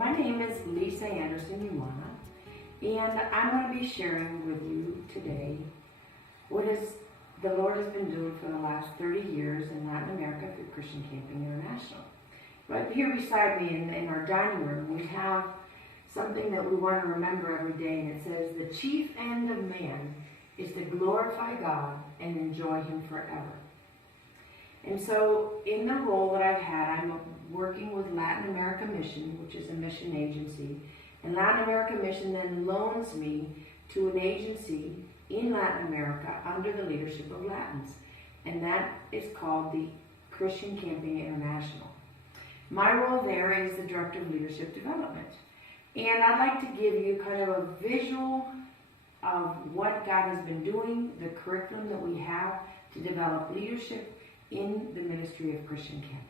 My name is Lisa Anderson-Iwana, and I'm going to be sharing with you today what the Lord has been doing for the last 30 years in Latin America through Christian Camping International. Right here beside me in our dining room, we have something that we want to remember every day, and it says, "The chief end of man is to glorify God and enjoy Him forever." And so in the role that I've had, I'm working with Latin America Mission, which is a mission agency. And Latin America Mission then loans me to an agency in Latin America under the leadership of Latins. And that is called the Christian Camping International. My role there is the Director of Leadership Development. And I'd like to give you kind of a visual of what God has been doing, the curriculum that we have to develop leadership in the ministry of Christian camping.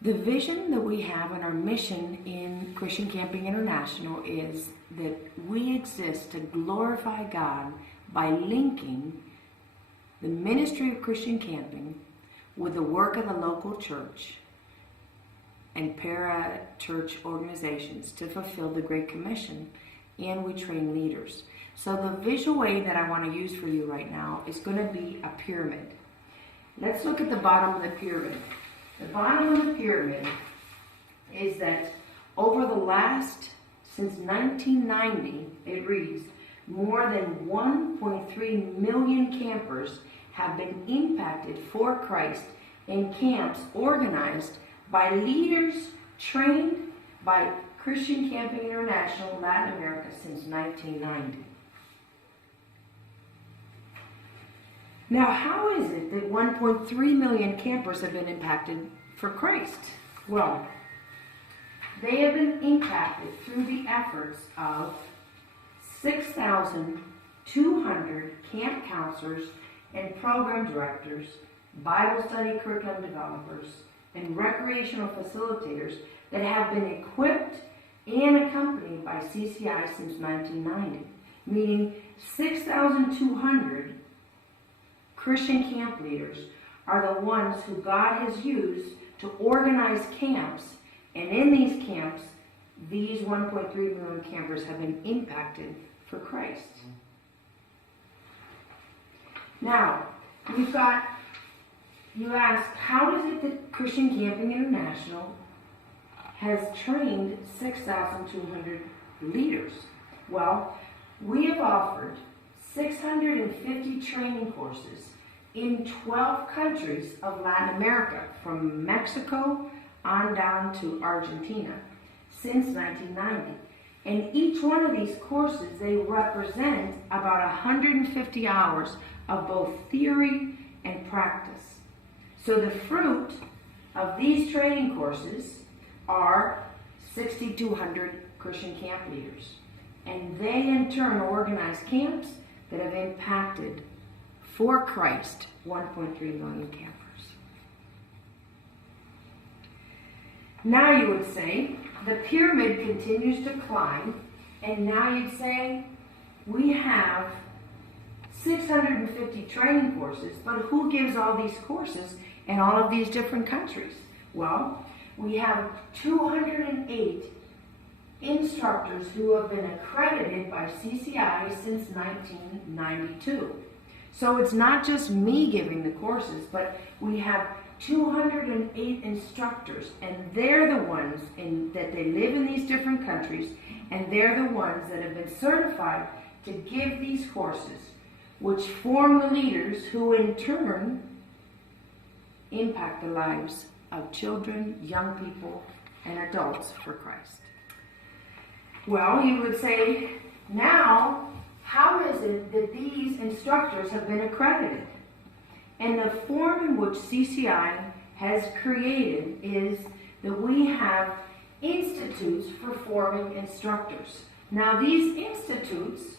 The vision that we have in our mission in Christian Camping International is that we exist to glorify God by linking the ministry of Christian camping with the work of the local church and para-church organizations to fulfill the Great Commission, and we train leaders. So the visual way that I want to use for you right now is going to be a pyramid. Let's look at the bottom of the pyramid. The bottom of the pyramid is that over the last, since 1990, it reads, more than 1.3 million campers have been impacted for Christ in camps organized by leaders trained by Christian Camping International Latin America since 1990. Now, how is it that 1.3 million campers have been impacted for Christ? Well, they have been impacted through the efforts of 6,200 camp counselors and program directors, Bible study curriculum developers, and recreational facilitators that have been equipped and accompanied by CCI since 1990, meaning 6,200 Christian camp leaders are the ones who God has used to organize camps, and in these camps, these 1.3 million campers have been impacted for Christ. Now, you ask, how is it that Christian Camping International has trained 6,200 leaders? Well, we have offered 650 training courses in 12 countries of Latin America, from Mexico on down to Argentina, since 1990. And each one of these courses, they represent about 150 hours of both theory and practice. So the fruit of these training courses are 6,200 Christian camp leaders. And they in turn organize camps that have impacted for Christ 1.3 million campers. Now you would say, the pyramid continues to climb, and now you'd say, we have 650 training courses, but who gives all these courses in all of these different countries? Well, we have 208 instructors who have been accredited by CCI since 1992. So it's not just me giving the courses, but we have 208 instructors, and they're the ones that they live in these different countries, and they're the ones that have been certified to give these courses, which form the leaders who in turn impact the lives of children, young people, and adults for Christ. Well, you would say, now, how is it that these instructors have been accredited? And the form in which CCI has created is that we have institutes for forming instructors. Now, these institutes,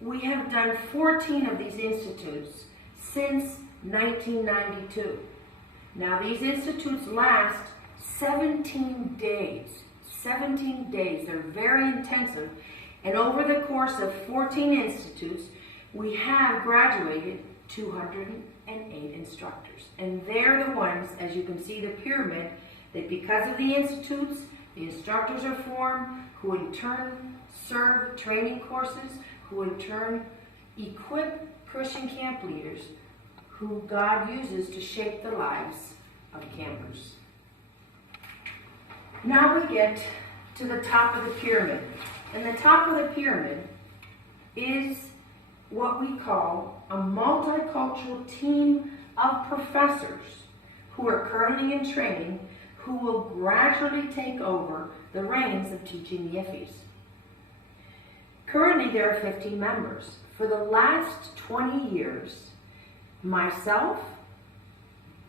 we have done 14 of these institutes since 1992. Now, these institutes last 17 days. 17 days. They're very intensive. And over the course of 14 institutes, we have graduated 200 instructors. And they're the ones, as you can see the pyramid, that because of the institutes, the instructors are formed, who in turn serve training courses, who in turn equip Christian camp leaders, who God uses to shape the lives of campers. Now we get to the top of the pyramid. And the top of the pyramid is what we call a multicultural team of professors who are currently in training, who will gradually take over the reins of teaching the IFEs. Currently there are 15 members. For the last 20 years, myself,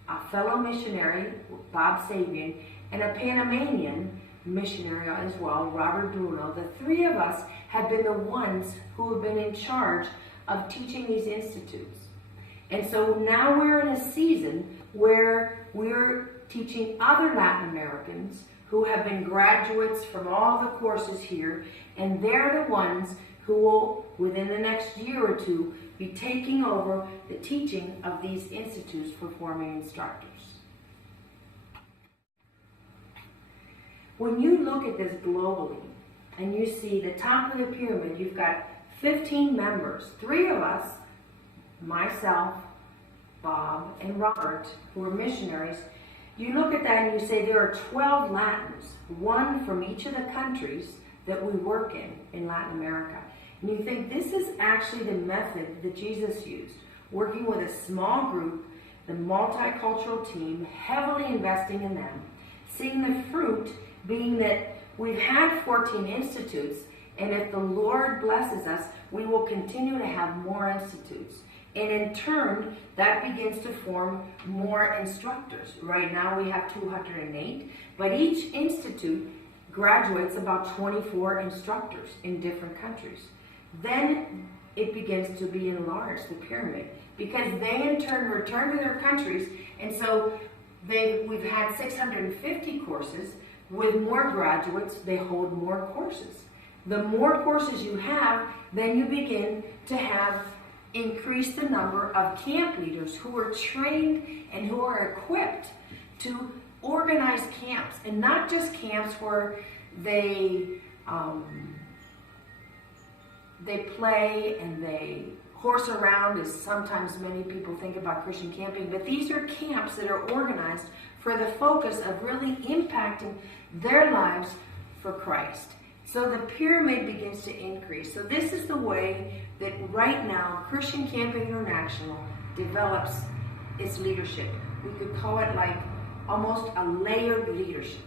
a fellow missionary, Bob Sabian, and a Panamanian missionary as well, Robert Bruno, the three of us have been the ones who have been in charge of teaching these institutes. And so now we're in a season where we're teaching other Latin Americans who have been graduates from all the courses here, and they're the ones who will, within the next year or two, be taking over the teaching of these institutes for forming instructors. When you look at this globally, and you see the top of the pyramid, you've got 15 members. 3 of us, myself, Bob, and Robert, who are missionaries. You look at that and you say there are 12 Latins, one from each of the countries that we work in Latin America. And you think this is actually the method that Jesus used, working with a small group, the multicultural team, heavily investing in them, seeing the fruit being that we've had 14 institutes, and if the Lord blesses us, we will continue to have more institutes. And in turn, that begins to form more instructors. Right now we have 208, but each institute graduates about 24 instructors in different countries. Then it begins to be enlarged, the pyramid, because they in turn return to their countries, and so we've had 650 courses. With more graduates, they hold more courses. The more courses you have, then you begin to have increased the number of camp leaders who are trained and who are equipped to organize camps, and not just camps where they play and they horse around, as sometimes many people think about Christian camping, but these are camps that are organized for the focus of really impacting their lives for Christ. So the pyramid begins to increase. So this is the way that right now Christian Camping International develops its leadership. We could call it like almost a layered leadership.